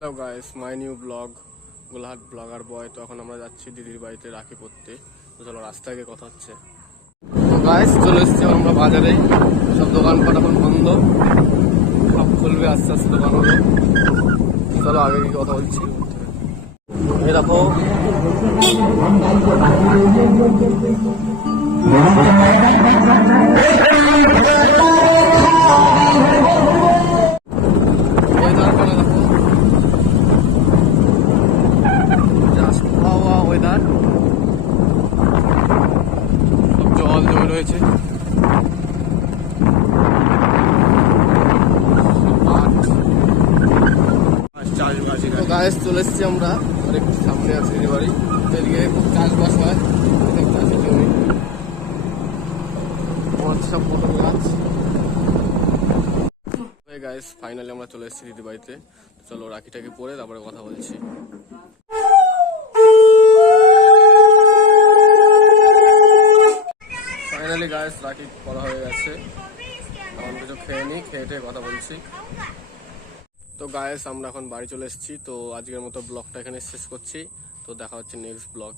Hello guys, my new blog Golahat blogger বয়। তো এখন আমরা যাচ্ছি দিদির বাড়িতে রাখি পড়তে। তো চলো রাস্তায় গিয়ে কথা হচ্ছে। তো গাইস চলে এসছি আমরা বাজারে। সব দোকানপাট এখন বন্ধ, সব খুলবে আস্তে আস্তে দোকানগুলো। চলো আগে গিয়ে কথা বলছি। এই দেখো ওয়েদার, জল জমে রয়েছে। গায়ে চলে এসছি আমরা, একটু সামনে আছে দিদির বাড়ি। এদিকে খুব চাষবাস হয়, চাষের জমি, সব পটল গাছ। গাইস ফাইনালি আমরা চলে এসেছি দিদির বাড়িতে। চলো রাখিটাকে পরে তারপরে কথা বলছি। ফাইনালি গাইস রাখি পড়া হয়ে গেছে। এখন কিছু খেয়ে নিই, খেয়ে কথা বলছি। তো গাইস আমরা এখন বাড়ি চলে এসেছি। তো আজকের মতো ব্লগটা এখানে শেষ করছি। তো দেখা হচ্ছে নেক্সট ব্লগ।